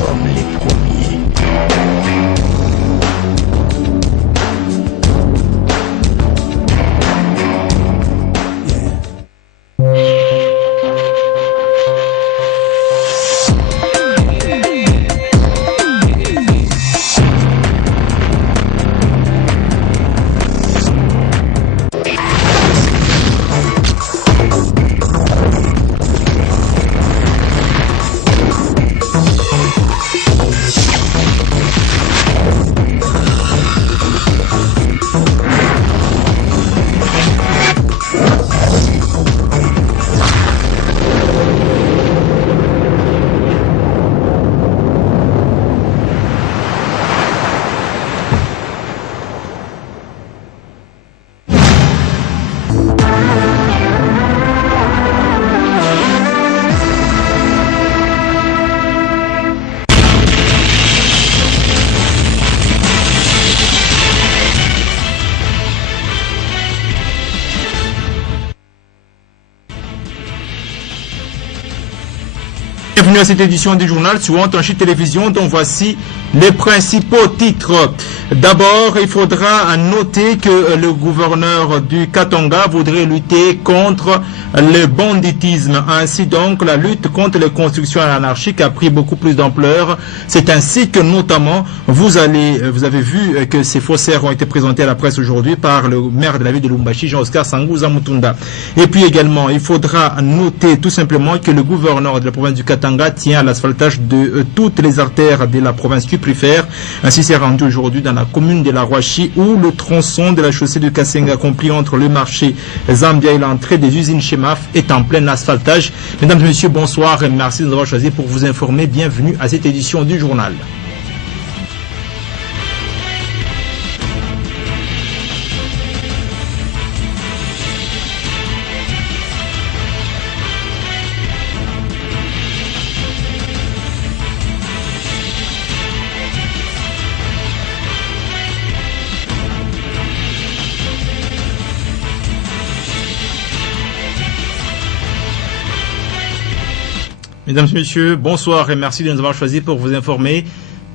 sommes les premiers. Bienvenue à cette édition du journal sur Antanchi Télévision dont voici les principaux titres. D'abord, il faudra noter que le gouverneur du Katanga voudrait lutter contre le banditisme. Ainsi donc, la lutte contre les constructions anarchiques a pris beaucoup plus d'ampleur. C'est ainsi que notamment, vous avez vu que ces faussaires ont été présentés à la presse aujourd'hui par le maire de la ville de Lubumbashi, Jean-Oscar Sangouza Mutunda. Et puis également, il faudra noter tout simplement que le gouverneur de la province du Katanga tient à l'asphaltage de toutes les artères de la province cuprifère. Ainsi, c'est rendu aujourd'hui dans la commune de la Roachi où le tronçon de la chaussée de Kasenga compris entre le marché Zambia et l'entrée des usines Chemaf est en plein asphaltage. Mesdames et messieurs, bonsoir et merci de nous avoir choisi pour vous informer. Bienvenue à cette édition du journal. Mesdames et messieurs, bonsoir et merci de nous avoir choisis pour vous informer.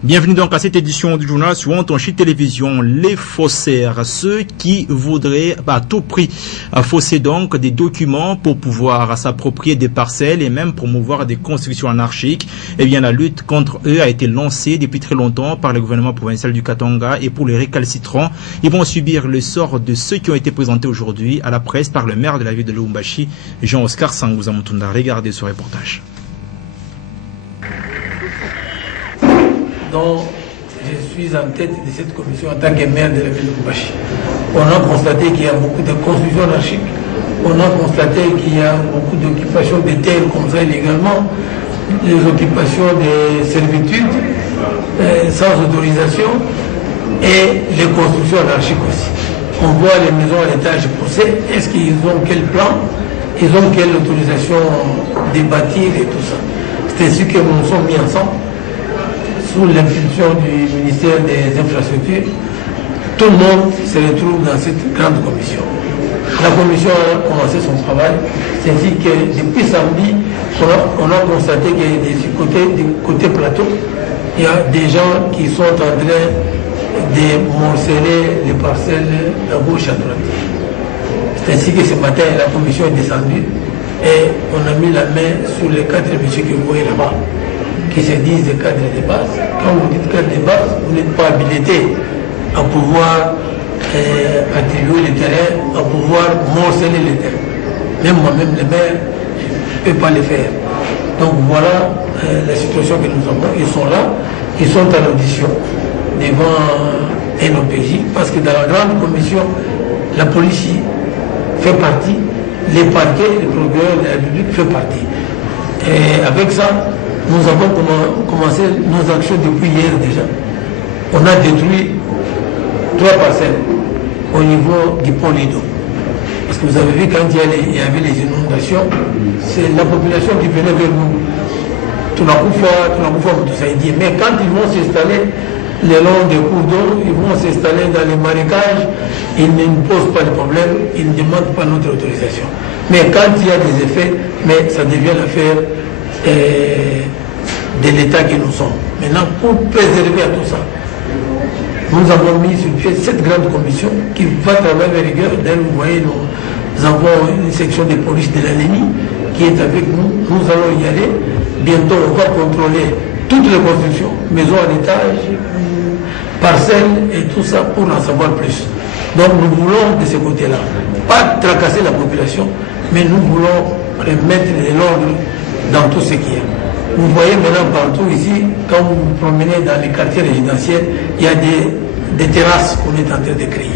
Bienvenue donc à cette édition du journal sur Antanchi Télévision. Les faussaires, ceux qui voudraient à tout prix fausser donc des documents pour pouvoir s'approprier des parcelles et même promouvoir des constructions anarchiques. Eh bien, la lutte contre eux a été lancée depuis très longtemps par le gouvernement provincial du Katanga et pour les récalcitrants, ils vont subir le sort de ceux qui ont été présentés aujourd'hui à la presse par le maire de la ville de Lubumbashi, Jean-Oscar Sangouza Mutunda. Regardez ce reportage. Donc, je suis en tête de cette commission en tant que maire de la ville de Lubumbashi. On a constaté qu'il y a beaucoup de constructions anarchiques, on a constaté qu'il y a beaucoup d'occupations de terres comme ça illégalement, les occupations de servitudes sans autorisation et les constructions anarchiques aussi. On voit les maisons à l'étage poussées, est-ce qu'ils ont quel plan, ils ont quelle autorisation de bâtir et tout ça. C'est ainsi que nous nous sommes mis ensemble sous l'impulsion du ministère des Infrastructures. Tout le monde se retrouve dans cette grande commission. La commission a commencé son travail. C'est ainsi que depuis samedi, on a constaté que du côté plateau, il y a des gens qui sont en train de morceler les parcelles à gauche à droite. C'est ainsi que ce matin, la commission est descendue et on a mis la main sur les 4 messieurs que vous voyez là-bas, qui se disent des cadres de base. Quand vous dites cadre de base, vous n'êtes pas habilité à pouvoir attribuer le terrain, à pouvoir morceler le terrain. Même moi-même, le maire, je ne peux pas le faire. Donc voilà la situation que nous avons. Ils sont là, ils sont à l'audition devant un OPJ, parce que dans la grande commission, la police fait partie, les parquets, le procureur de la République fait partie. Et avec ça, nous avons commencé nos actions depuis hier déjà. On a détruit 3 parcelles au niveau du pont Lido. Parce que vous avez vu quand il y avait les inondations, c'est la population qui venait vers nous. Tout la fois, tout ça est dit. Mais quand ils vont s'installer le long des cours d'eau, ils vont s'installer dans les marécages, ils ne nous posent pas de problème, ils ne demandent pas notre autorisation. Mais quand il y a des effets, mais ça devient l'affaire de l'État que nous sommes. Maintenant, pour préserver à tout ça, nous avons mis sur pied cette grande commission qui va travailler avec rigueur. D'ailleurs, vous voyez, nous avons une section de police de la LENI qui est avec nous. Nous allons y aller. Bientôt, on va contrôler toutes les constructions, maisons à étage, parcelles et tout ça pour en savoir plus. Donc nous voulons de ce côté-là, pas tracasser la population, mais nous voulons remettre de l'ordre dans tout ce qu'il y a. Vous voyez maintenant partout ici, quand vous vous promenez dans les quartiers résidentiels, il y a des terrasses qu'on est en train de créer.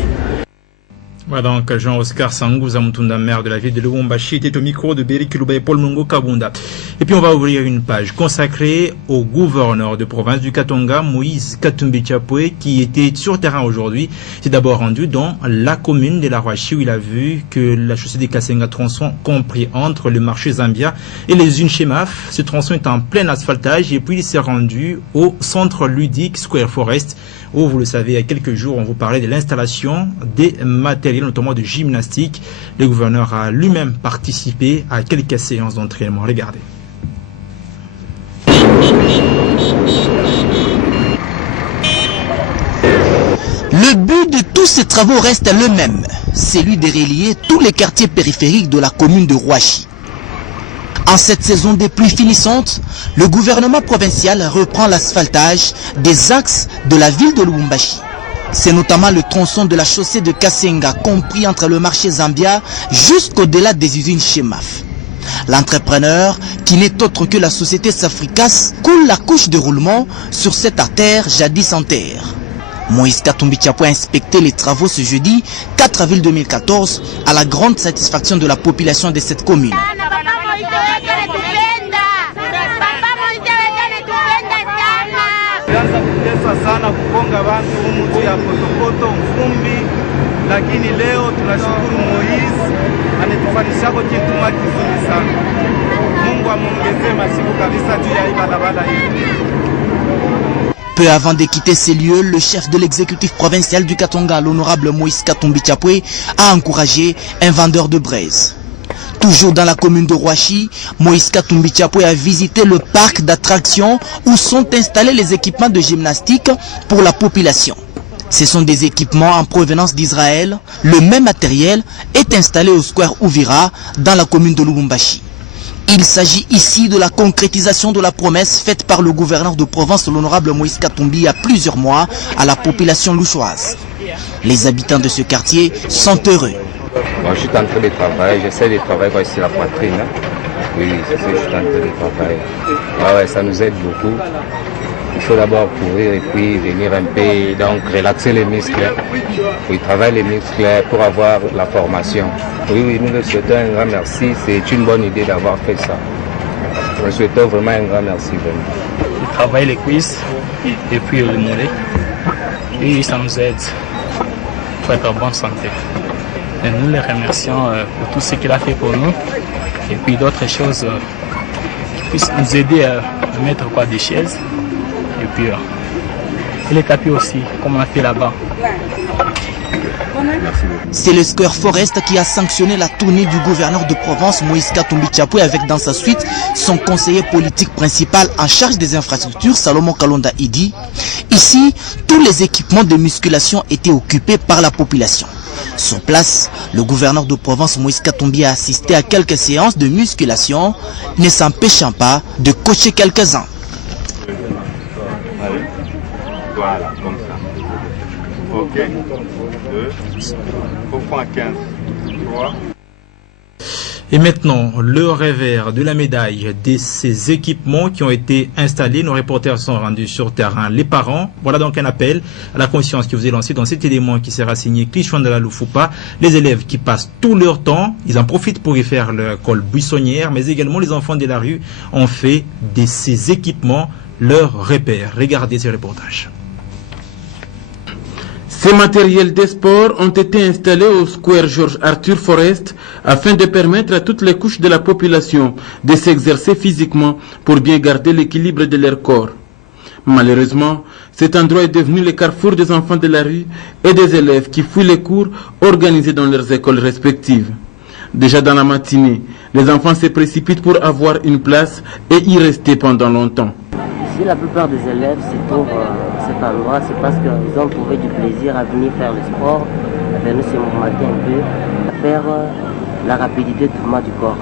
Voilà donc Jean-Oscar Sangouza Mutunda, maire de la ville de Lubumbashi, était au micro de Beri Kiluba et Paul Mungo Kabunda. Et puis on va ouvrir une page consacrée au gouverneur de province du Katanga, Moïse Katumbi Chapwe, qui était sur terrain aujourd'hui. Il s'est d'abord rendu dans la commune de la Roachi où il a vu que la chaussée des Kasenga tronçon compris entre le marché Zambia et les usines Chemaf. Ce tronçon est en plein asphaltage et puis il s'est rendu au centre ludique Square Forest où, vous le savez, il y a quelques jours, on vous parlait de l'installation des matériels, notamment de gymnastique. Le gouverneur a lui-même participé à quelques séances d'entraînement. Regardez. Le but de tous ces travaux reste le même, celui de relier tous les quartiers périphériques de la commune de Roachi. En cette saison des pluies finissantes, le gouvernement provincial reprend l'asphaltage des axes de la ville de Lubumbashi. C'est notamment le tronçon de la chaussée de Kasenga, compris entre le marché Zambia jusqu'au-delà des usines Chemaf. L'entrepreneur, qui n'est autre que la société Safricas, coule la couche de roulement sur cette artère jadis en terre. Moïse Katumbi Chapwe a inspecté les travaux ce jeudi 4 avril 2014 à la grande satisfaction de la population de cette commune. Lakini leo tunashukuru Moïse anetufanyisha kitu kizuri sana. Mungu amuongezee masiku kabisa juu ya hii barabara hii. Peu avant de quitter ces lieux, le chef de l'exécutif provincial du Katanga, l'honorable Moïse Katumbi Chapwe, a encouragé un vendeur de braise. Toujours dans la commune de Roachi, Moïse Katumbi Chapwe a visité le parc d'attractions où sont installés les équipements de gymnastique pour la population. Ce sont des équipements en provenance d'Israël. Le même matériel est installé au Square Uvira dans la commune de Lubumbashi. Il s'agit ici de la concrétisation de la promesse faite par le gouverneur de province, l'honorable Moïse Katumbi, il y a plusieurs mois à la population louchoise. Les habitants de ce quartier sont heureux. Bon, je suis en train de travailler, j'essaie de travailler ici la poitrine. Hein. Oui, c'est ça, je suis en train de travailler. Ah ouais, ça nous aide beaucoup. Il faut d'abord courir et puis venir un peu, donc relaxer les muscles. Oui, travailler les muscles pour avoir la formation. Oui, nous le souhaitons un grand merci. C'est une bonne idée d'avoir fait ça. Nous souhaitons vraiment un grand merci. Il travaille les cuisses et puis le mollet. Et ça nous aide pour être en bonne santé. Et nous les remercions pour tout ce qu'il a fait pour nous. Et puis d'autres choses qui puissent nous aider à mettre des chaises. Et puis les tapis aussi, comme on a fait là-bas. C'est le Square Forest qui a sanctionné la tournée du gouverneur de Provence, Moïse Katumbi Chapwe, avec dans sa suite son conseiller politique principal en charge des infrastructures, Salomon Kalonda Idi. Ici, tous les équipements de musculation étaient occupés par la population. Sur place, le gouverneur de Provence, Moïse Katumbi, a assisté à quelques séances de musculation, ne s'empêchant pas de coacher quelques-uns. Voilà, comme ça. Ok. 2. Au point 15. 3. Et maintenant, le revers de la médaille de ces équipements qui ont été installés. Nos reporters sont rendus sur terrain. Les parents, voilà donc un appel à la conscience qui vous est lancé dans cet élément qui sera signé Clichouan de la Loufupa. Les élèves qui passent tout leur temps, ils en profitent pour y faire leur école buissonnière, mais également les enfants de la rue ont fait de ces équipements leur repère. Regardez ce reportage. Ces matériels de sport ont été installés au Square Georges Arthur Forest afin de permettre à toutes les couches de la population de s'exercer physiquement pour bien garder l'équilibre de leur corps. Malheureusement, cet endroit est devenu le carrefour des enfants de la rue et des élèves qui fuient les cours organisés dans leurs écoles respectives. Déjà dans la matinée, les enfants se précipitent pour avoir une place et y rester pendant longtemps. Si la plupart des élèves se trouvent à cet endroit, c'est parce qu'ils ont trouvé du plaisir à venir faire le sport, à venir se momenter un peu, à faire la rapidité de mouvement du corps.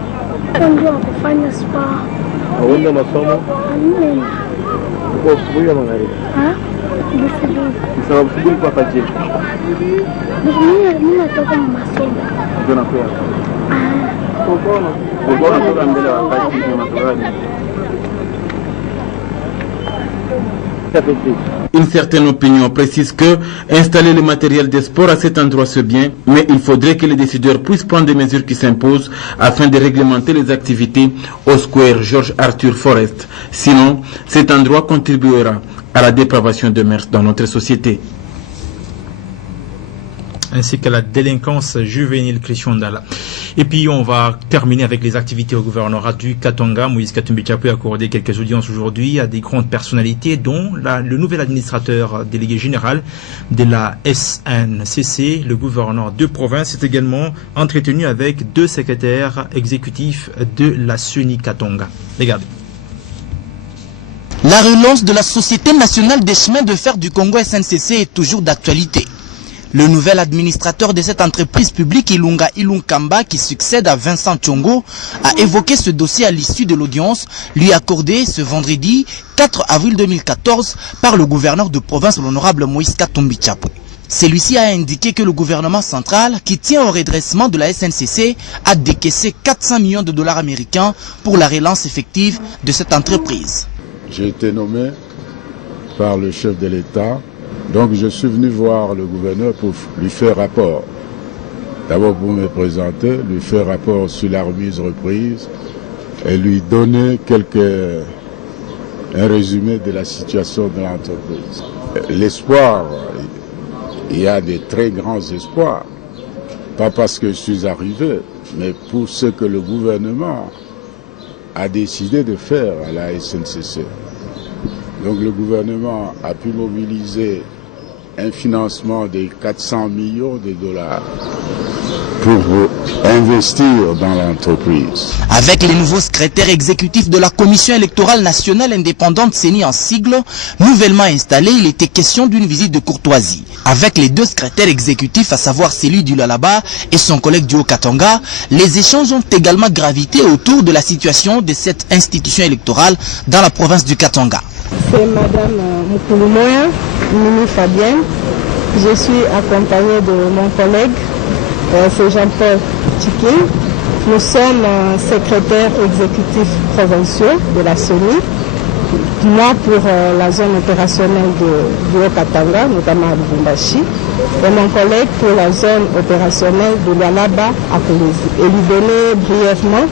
Une certaine opinion précise que installer le matériel des sports à cet endroit c'est bien, mais il faudrait que les décideurs puissent prendre des mesures qui s'imposent afin de réglementer les activités au square Georges Arthur Forest. Sinon, cet endroit contribuera à la dépravation de mœurs dans notre société. Ainsi qu'à la délinquance juvénile Krishondala. Et puis on va terminer avec les activités au gouvernorat du Katanga. Moïse Katumbi Tchapoué a accordé quelques audiences aujourd'hui à des grandes personnalités, dont le nouvel administrateur délégué général de la SNCC, le gouverneur de province, est également entretenu avec 2 secrétaires exécutifs de la SUNY Katanga. Regardez. La relance de la Société nationale des chemins de fer du Congo SNCC est toujours d'actualité. Le nouvel administrateur de cette entreprise publique, Ilunga Ilunkamba, qui succède à Vincent Tchongo, a évoqué ce dossier à l'issue de l'audience lui accordée ce vendredi 4 avril 2014 par le gouverneur de province, l'honorable Moïse Katumbi Tchapoué. Celui-ci a indiqué que le gouvernement central, qui tient au redressement de la SNCC, a décaissé 400 millions de dollars américains pour la relance effective de cette entreprise. J'ai été nommé par le chef de l'État. Donc je suis venu voir le gouverneur pour lui faire rapport. D'abord pour me présenter, lui faire rapport sur la remise reprise et lui donner un résumé de la situation de l'entreprise. L'espoir, il y a des très grands espoirs. Pas parce que je suis arrivé, mais pour ce que le gouvernement a décidé de faire à la SNCC. Donc le gouvernement a pu mobiliser un financement de 400 millions de dollars pour investir dans l'entreprise. Avec les nouveaux secrétaires exécutifs de la Commission électorale nationale indépendante CENI en sigle, nouvellement installés, il était question d'une visite de courtoisie. Avec les 2 secrétaires exécutifs, à savoir celui du Lalaba et son collègue du Haut-Katanga, les échanges ont également gravité autour de la situation de cette institution électorale dans la province du Katanga. C'est Madame Mukulumoya, Mimi Fabienne. Je suis accompagnée de mon collègue, c'est Jean-Paul Tchikin. Nous sommes secrétaires exécutifs provinciaux de la SONI. Moi pour la zone opérationnelle du Haut-Katanga, notamment à Lubumbashi, et mon collègue pour la zone opérationnelle de Lualaba à Kolwezi. Et lui donner brièvement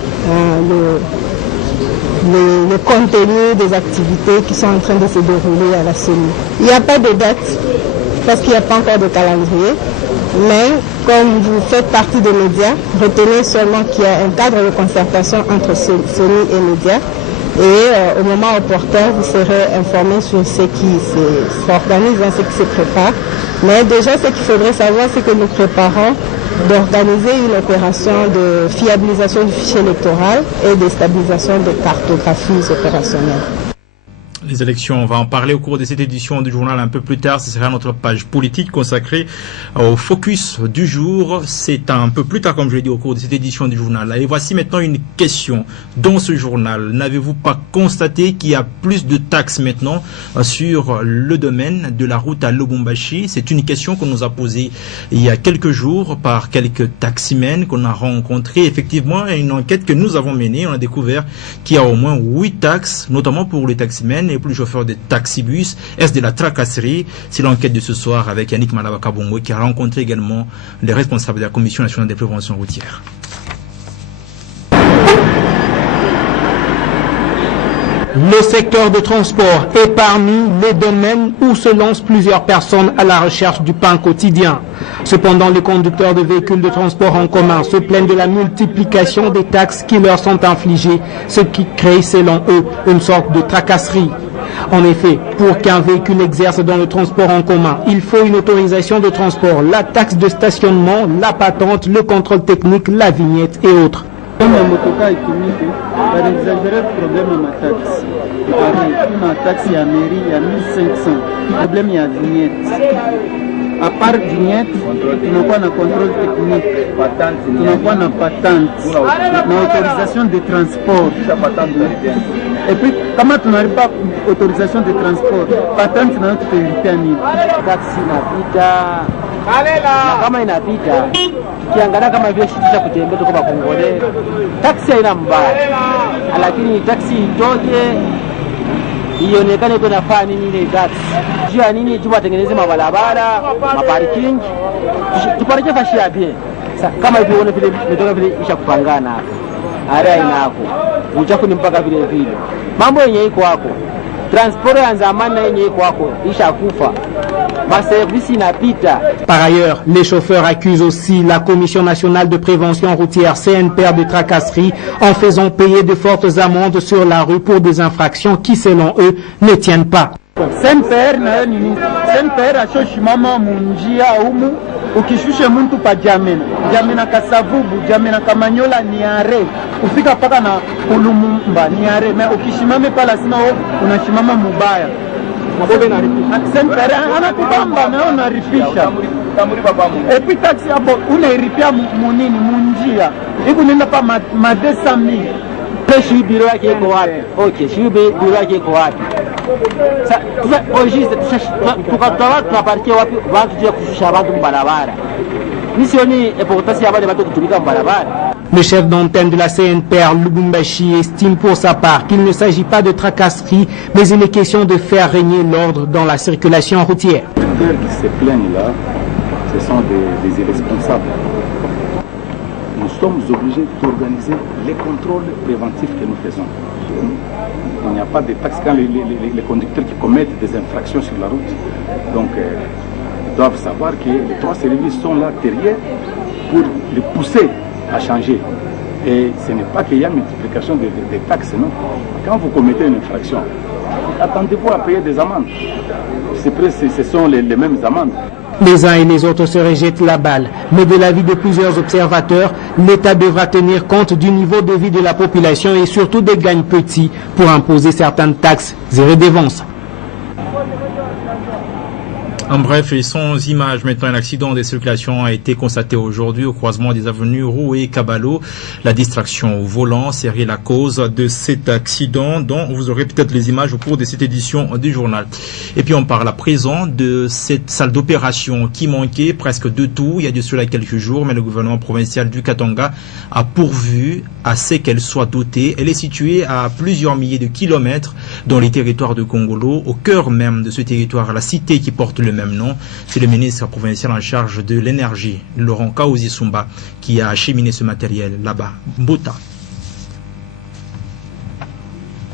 le contenu des activités qui sont en train de se dérouler à la CENI. Il n'y a pas de date, parce qu'il n'y a pas encore de calendrier, mais comme vous faites partie des médias, retenez seulement qu'il y a un cadre de concertation entre CENI et médias, et au moment opportun, vous serez informés sur ce qui s'organise, ce qui se prépare. Mais déjà, ce qu'il faudrait savoir, c'est que nous préparons d'organiser une opération de fiabilisation du fichier électoral et de stabilisation des cartographies opérationnelles. Les élections, on va en parler au cours de cette édition du journal un peu plus tard. Ce sera notre page politique consacrée au focus du jour. C'est un peu plus tard, comme je l'ai dit, au cours de cette édition du journal. Et voici maintenant une question dans ce journal. N'avez-vous pas constaté qu'il y a plus de taxes maintenant sur le domaine de la route à Lubumbashi? C'est une question qu'on nous a posée il y a quelques jours par quelques taximens qu'on a rencontrés. Effectivement, une enquête que nous avons menée, on a découvert qu'il y a au moins 8 taxes, notamment pour les taximens et pour les chauffeurs de taxibus. Est-ce de la tracasserie? C'est l'enquête de ce soir avec Yannick Malabakabongo qui a rencontré également les responsables de la Commission nationale de prévention routière. Le secteur de transport est parmi les domaines où se lancent plusieurs personnes à la recherche du pain quotidien. Cependant, les conducteurs de véhicules de transport en commun se plaignent de la multiplication des taxes qui leur sont infligées, ce qui crée, selon eux, une sorte de tracasserie. En effet, pour qu'un véhicule exerce dans le transport en commun, il faut une autorisation de transport, la taxe de stationnement, la patente, le contrôle technique, la vignette et autres. Kama motoka itumike, banexagere problème ya mataxi. Kuna taxi ya mairie ya 1500, problème ya vignette. À part vignette, tunakuwa na contrôle technique, tunakuwa na patente, na autorisation de transport. Et puis, kama tunalipa autorisation de transport, patente nayo tutalipia nini? Taxi inapita, na kama inapita, tukiangalia kama vile shitisha kutembea tuko Bakongole, taxi haina mbaya, lakini taxi itoke ionekane kuna faa nini ile taxi. Jua nini jua tengeneze mabarabara, maparking, tuparike fashi ya bien. Kama hivi uone vile metoka vile isha kupangana hapo. Area inako. Uchafu ni mpaka vile vile. Mambo yenye iko hapo. Transport ya zamani yenye iko hapo isha kufa. Par ailleurs, les chauffeurs accusent aussi la Commission nationale de prévention routière CNPR de tracasserie en faisant payer de fortes amendes sur la rue pour des infractions qui, selon eux, ne tiennent pas. CNPR na nini? CNPR ashoshimama munjia umu ukishushe muntu pa Jamena Kasavubu, Jamena Kamanyola ni are kufika paka na Kulumumba ni are, mais ukishimame pala sima unashimama mubaya. Anakubamba na unaripisha. Epi taxi hapo unairipia munini munjia. Hiku nenda pa ma 200,000. Peshi biro yake iko wapi? Okay, shi biro yake iko wapi? Sa ojiste tukatoa tunaparkia wapi watu je kushusha watu mbarabara. Misioni importance ya wale watu kutumika mbarabara. Le chef d'antenne de la CNPR, Lubumbashi, estime pour sa part qu'il ne s'agit pas de tracasserie, mais il est question de faire régner l'ordre dans la circulation routière. Les qui se plaignent là, ce sont des irresponsables. Nous sommes obligés d'organiser les contrôles préventifs que nous faisons. Il n'y a pas de taxes quand les conducteurs qui commettent des infractions sur la route. Donc, ils doivent savoir que les 3 services sont là derrière pour les pousser à changer. Et ce n'est pas qu'il y a une multiplication des taxes, non. Quand vous commettez une infraction, attendez-vous à payer des amendes. Ce sont les mêmes amendes. Les uns et les autres se rejettent la balle, mais de l'avis de plusieurs observateurs, l'État devra tenir compte du niveau de vie de la population et surtout des gains petits pour imposer certaines taxes et redevances. En bref, et sans images, maintenant un accident de circulation a été constaté aujourd'hui au croisement des avenues Roué et Kabalo. La distraction au volant serait la cause de cet accident dont vous aurez peut-être les images au cours de cette édition du journal. Et puis on parle à présent de cette salle d'opération qui manquait presque de tout il y a de cela quelques jours, mais le gouvernement provincial du Katanga a pourvu à ce qu'elle soit dotée. Elle est située à plusieurs milliers de kilomètres dans les territoires de Kongolo, au cœur même de ce territoire, la cité qui porte le même nom. C'est le ministre provincial en charge de l'énergie, Laurent Kaozi-Sumba, qui a acheminé ce matériel là-bas. Mbota.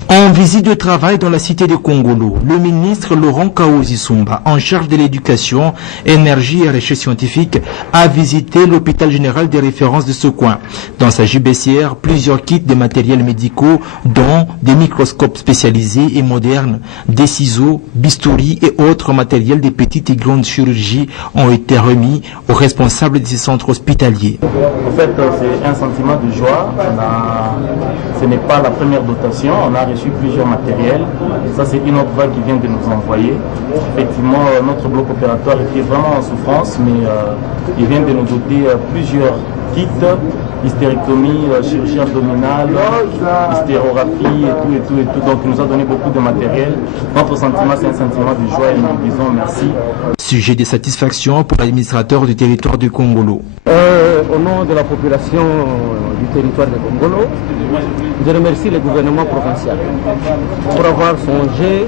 En visite de travail dans la cité de Kongolo, le ministre Laurent Kaozi-Sumba, en charge de l'éducation, énergie et recherche scientifique, a visité l'hôpital général des références de ce coin. Dans sa JBCR, plusieurs kits de matériels médicaux, dont des microscopes spécialisés et modernes, des ciseaux, bistouris et autres matériels de petite et grande chirurgie ont été remis aux responsables de ces centres hospitaliers. En fait, c'est un sentiment de joie. Ce n'est pas la première dotation. On a reçu plusieurs matériels. Ça, c'est une autre vague qui vient de nous envoyer. Effectivement, notre bloc opératoire était vraiment en souffrance, mais il vient de nous doter plusieurs kits, hystérectomie, chirurgie abdominale, hystérographie et tout. Donc, il nous a donné beaucoup de matériel. Notre sentiment, c'est un sentiment de joie et nous disons merci. Sujet de satisfaction pour l'administrateur du territoire du Kongolo. Au nom de la population du territoire de Kongolo, je remercie le gouvernement provincial pour avoir songé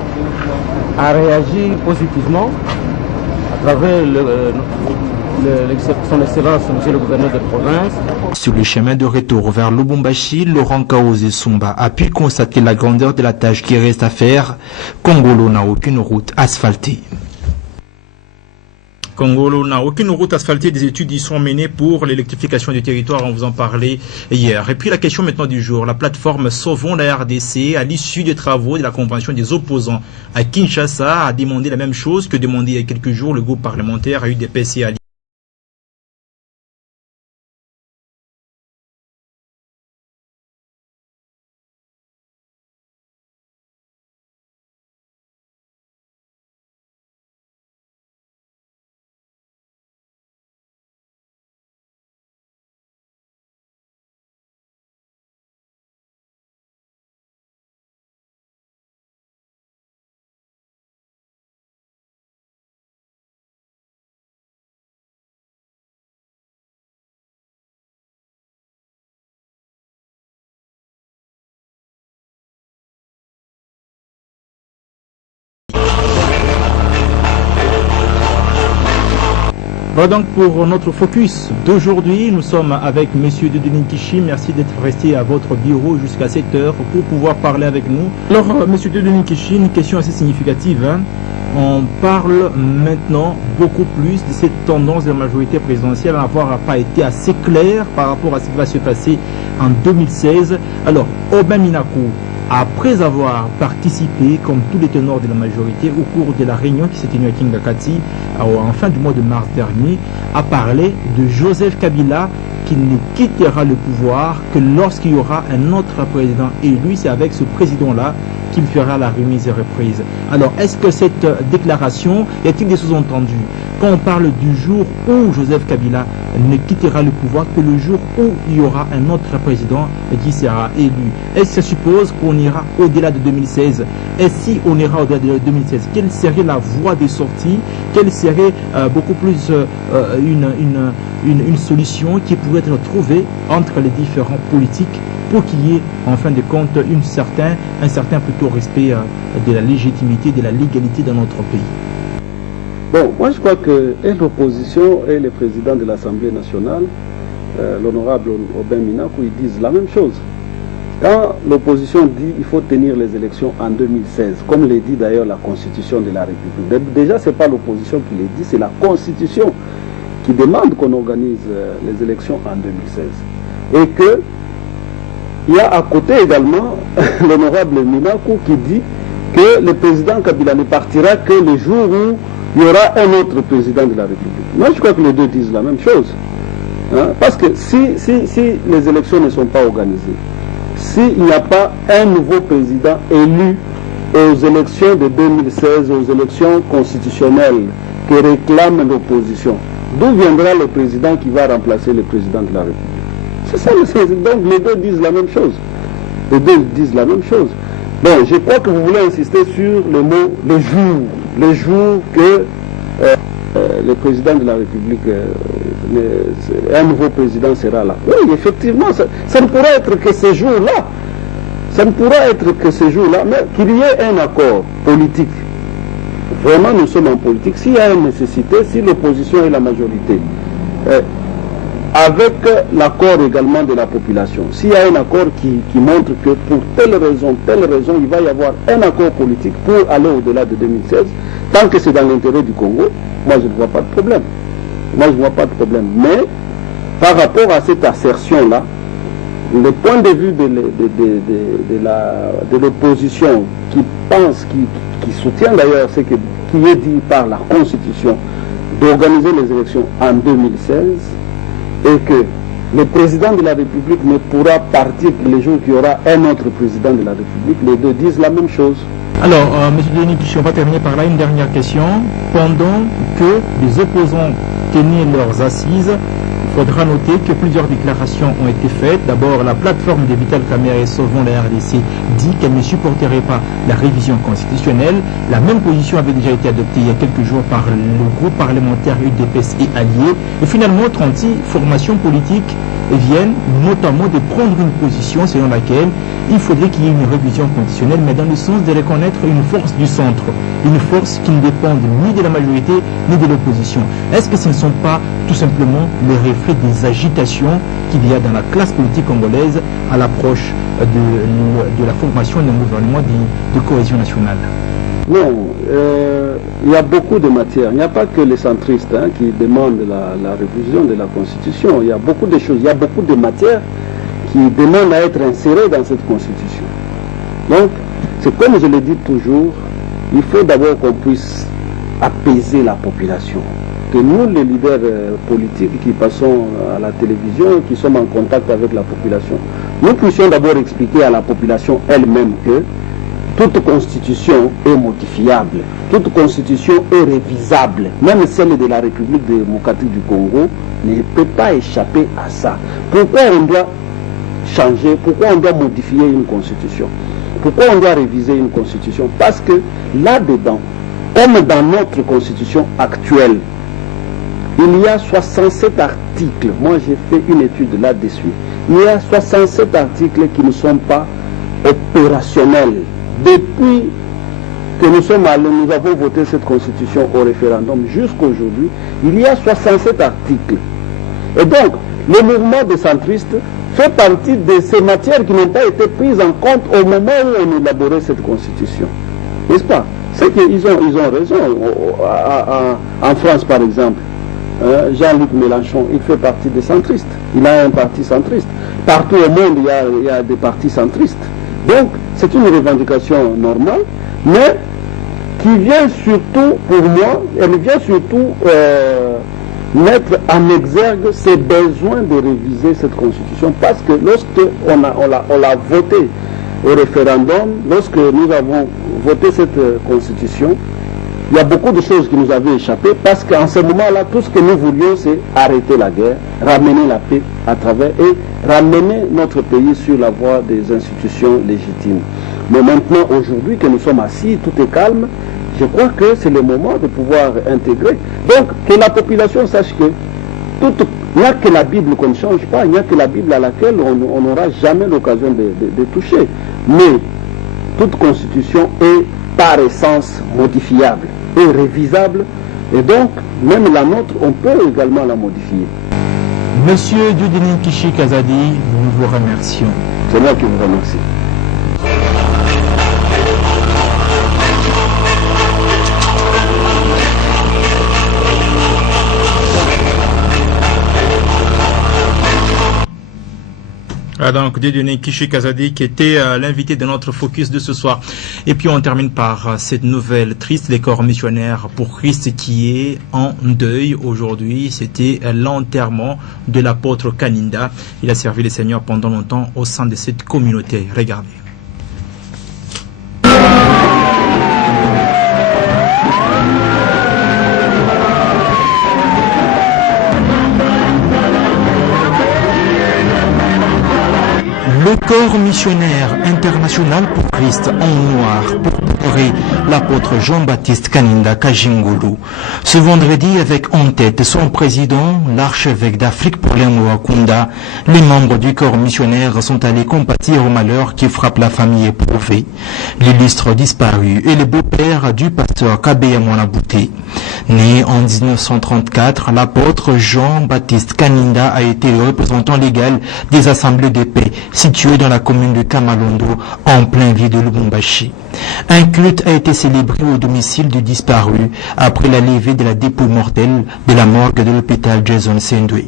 à réagir positivement à travers son excellence, monsieur le gouverneur de province. Sur le chemin de retour vers Lubumbashi, Laurent Kaozi-Sumba a pu constater la grandeur de la tâche qui reste à faire. Kongolo n'a aucune route asphaltée. Kongolo n'a aucune route asphaltée. Des études y sont menées pour l'électrification du territoire. On vous en parlait hier. Et puis la question maintenant du jour. La plateforme Sauvons la RDC, à l'issue des travaux de la convention des opposants à Kinshasa, a demandé la même chose que demandé il y a quelques jours le groupe parlementaire UDPS. Voilà donc pour notre focus d'aujourd'hui. Nous sommes avec M. Dedening Kishi. Merci d'être resté à votre bureau jusqu'à 7 heures pour pouvoir parler avec nous. Alors, M. Dedening Kishi, une question assez significative. On parle maintenant beaucoup plus de cette tendance de la majorité présidentielle à n'avoir pas été assez clair par rapport à ce qui va se passer en 2016. Alors, Aubin Minakou, après avoir participé, comme tous les ténors de la majorité, au cours de la réunion qui s'est tenue à Kingakati en fin du mois de mars dernier, a parlé de Joseph Kabila qui ne quittera le pouvoir que lorsqu'il y aura un autre président élu. C'est avec ce président-là qu'il fera la remise et reprise. Alors, est-ce que cette déclaration, y a-t-il des sous-entendus? Quand on parle du jour où Joseph Kabila ne quittera le pouvoir que le jour où il y aura un autre président qui sera élu, est-ce que ça suppose qu'on ira au-delà de 2016? Et si on ira au-delà de 2016, quelle serait la voie de sortie? Quelle serait beaucoup plus une solution qui pourrait être trouvée entre les différents politiques pour qu'il y ait en fin de compte un certain plutôt respect de la légitimité, de la légalité dans notre pays? Bon, moi je crois que et l'opposition et le président de l'Assemblée nationale, l'honorable Aubin Minakou, ils disent la même chose. Quand l'opposition dit qu'il faut tenir les élections en 2016, comme le dit d'ailleurs la Constitution de la République, déjà ce n'est pas l'opposition qui le dit, c'est la Constitution qui demande qu'on organise les élections en 2016. Et que il y a à côté également l'honorable Minakou qui dit que le président Kabila ne partira que le jour où il y aura un autre président de la République. Moi, je crois que les deux disent la même chose. Hein? Parce que si les élections ne sont pas organisées, s'il n'y a pas un nouveau président élu aux élections de 2016, aux élections constitutionnelles que réclame l'opposition, d'où viendra le président qui va remplacer le président de la République? C'est ça, donc les deux disent la même chose. Les deux disent la même chose. Bon, je crois que vous voulez insister sur le mot le jour que le président de la République, un nouveau président sera là. Oui, effectivement, ça ne pourra être que ce jour-là. Ça ne pourra être que ce jour-là, mais qu'il y ait un accord politique. Vraiment, nous sommes en politique. S'il y a une nécessité, si l'opposition est la majorité, avec l'accord également de la population. S'il y a un accord qui montre que pour telle raison, il va y avoir un accord politique pour aller au-delà de 2016, tant que c'est dans l'intérêt du Congo, moi je ne vois pas de problème. Mais par rapport à cette assertion-là, le point de vue de l'opposition qui pense, qui soutient d'ailleurs ce qui est dit par la Constitution, d'organiser les élections en 2016, et que le président de la République ne pourra partir que le jour qu'il y aura un autre président de la République. Les deux disent la même chose. Alors, M. Denis Kishi, on va terminer par là. Une dernière question. Pendant que les opposants tenaient leurs assises, il faudra noter que plusieurs déclarations ont été faites. D'abord, la plateforme de Vital Kamerhe Sauvons la RDC dit qu'elle ne supporterait pas la révision constitutionnelle. La même position avait déjà été adoptée il y a quelques jours par le groupe parlementaire UDPS et alliés. Et finalement, 30 formations politiques viennent notamment de prendre une position selon laquelle il faudrait qu'il y ait une révision constitutionnelle, mais dans le sens de reconnaître une force du centre, une force qui ne dépend ni de la majorité ni de l'opposition. Est-ce que ce ne sont pas tout simplement les reflets des agitations qu'il y a dans la classe politique congolaise à l'approche de la formation d'un gouvernement de cohésion nationale? Non, il y a beaucoup de matières. Il n'y a pas que les centristes qui demandent la révision de la Constitution. Il y a beaucoup de choses, il y a beaucoup de matières qui demandent à être insérées dans cette Constitution. Donc, c'est comme je le dis toujours, il faut d'abord qu'on puisse apaiser la population. Que nous, les leaders politiques qui passons à la télévision, qui sommes en contact avec la population, nous puissions d'abord expliquer à la population elle-même que toute constitution est modifiable, toute constitution est révisable. Même celle de la République démocratique du Congo ne peut pas échapper à ça. Pourquoi on doit changer, pourquoi on doit modifier une constitution? Pourquoi on doit réviser une constitution? Parce que là-dedans, comme dans notre constitution actuelle, il y a 67 articles. Moi, j'ai fait une étude là-dessus. Il y a 67 articles qui ne sont pas opérationnels depuis que nous sommes allés, nous avons voté cette constitution au référendum jusqu'à aujourd'hui, il y a 67 articles. Et donc, le mouvement des centristes fait partie de ces matières qui n'ont pas été prises en compte au moment où on élaborait cette constitution. N'est-ce pas? C'est qu'ils ont raison. En France, par exemple, Jean-Luc Mélenchon, il fait partie des centristes. Il a un parti centriste. Partout au monde, il y a des partis centristes. Donc, c'est une revendication normale, mais qui vient surtout, pour moi, elle vient surtout mettre en exergue ces besoins de réviser cette constitution, parce que lorsque on l'a voté au référendum, lorsque nous avons voté cette constitution, il y a beaucoup de choses qui nous avaient échappé, parce qu'en ce moment-là, tout ce que nous voulions, c'est arrêter la guerre, ramener la paix à travers et ramener notre pays sur la voie des institutions légitimes. Mais maintenant, aujourd'hui, que nous sommes assis, tout est calme, je crois que c'est le moment de pouvoir intégrer. Donc, que la population sache que il n'y a que la Bible qu'on ne change pas, il n'y a que la Bible à laquelle on n'aura jamais l'occasion de toucher. Mais toute constitution est par essence modifiable et révisable, et donc même la nôtre, on peut également la modifier. Monsieur Dieudonné Kishi Kazadi, nous vous remercions. C'est moi qui vous remercie. Donc Dieudonné Kishi Kazadi qui était l'invité de notre focus de ce soir. Et puis on termine par cette nouvelle triste, les corps missionnaires pour Christ qui est en deuil aujourd'hui. C'était l'enterrement de l'apôtre Kaninda. Il a servi le Seigneur pendant longtemps au sein de cette communauté. Regardez. Le corps missionnaire international pour Christ en noir pour honorer l'apôtre Jean-Baptiste Kaninda Kajingulu. Ce vendredi, avec en tête son président, l'archevêque d'Afrique pour les Moakunda, les membres du corps missionnaire sont allés compatir au malheur qui frappe la famille éprouvée. L'illustre disparu est le beau-père du pasteur Kabeya Mwanabouté. Né en 1934, l'apôtre Jean-Baptiste Kaninda a été le représentant légal des assemblées de paix situées dans la commune de Kamalondo, en plein ville de Lubumbashi. Un culte a été célébré au domicile du disparu après la levée de la dépouille mortelle de la morgue de l'hôpital Jason Sendwe.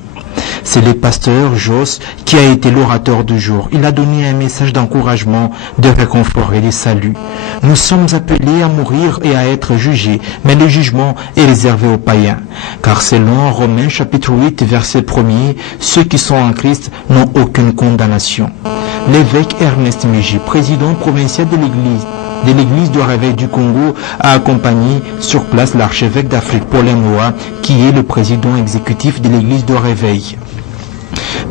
C'est le pasteur Jos qui a été l'orateur du jour. Il a donné un message d'encouragement, de réconfort et de salut. Nous sommes appelés à mourir et à être jugés, mais le jugement est réservé aux païens. Car selon Romains chapitre 8, verset 1er, ceux qui sont en Christ n'ont aucune condamnation. L'évêque Ernest Miji, président provincial de l'église de Réveil du Congo, a accompagné sur place l'archevêque d'Afrique Paul Moa, qui est le président exécutif de l'église de Réveil.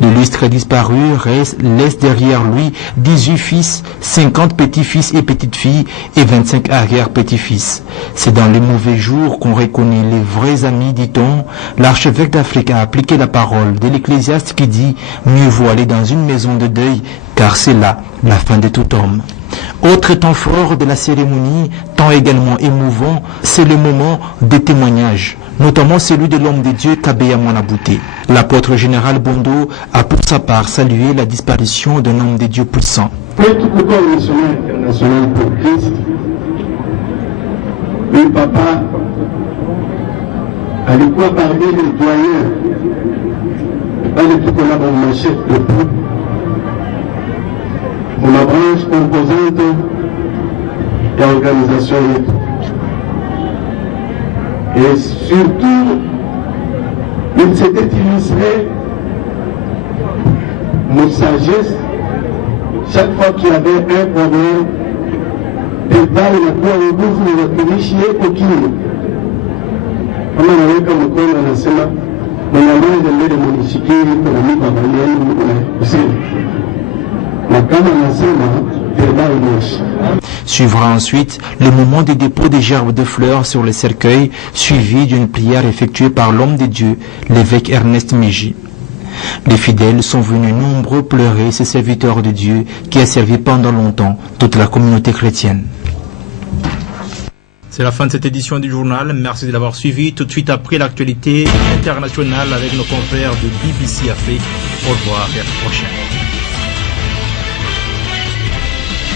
L'illustre disparu laisse derrière lui 18 fils, 50 petits-fils et petites-filles et 25 arrière-petits-fils. C'est dans les mauvais jours qu'on reconnaît les vrais amis, dit-on. L'archevêque d'Afrique a appliqué la parole de l'ecclésiaste qui dit « Mieux vaut aller dans une maison de deuil, car c'est là la fin de tout homme ». Autre temps fort de la cérémonie, temps également émouvant, c'est le moment des témoignages, notamment celui de l'homme de Dieu Kabeya Mwanabouté. L'apôtre général Bondo a pour sa part salué la disparition d'un homme de Dieu puissant. Tout le corps missionnaire international pour Christ, le papa alikuwa parmi les doyens pale tuko na bomachef de pou ma branche composante de l'organisation yetu. Et surtout, il s'était illustré nos sagesse chaque fois qu'il y avait un problème. Pedal inakuwa nguvu na watumishi yeko kile. Kama naweka mkono anasema mwanamweza mbele mwanishikiri kuna mipa baliani kusema. Na kama anasema pedal moshi. Suivra ensuite le moment du dépôt des gerbes de fleurs sur le cercueil, suivi d'une prière effectuée par l'homme de Dieu, l'évêque Ernest Miji. Les fidèles sont venus nombreux pleurer ce serviteur de Dieu qui a servi pendant longtemps toute la communauté chrétienne. C'est la fin de cette édition du journal. Merci de l'avoir suivi. Tout de suite après l'actualité internationale avec nos confrères de BBC Afrique. Au revoir et à la prochaine.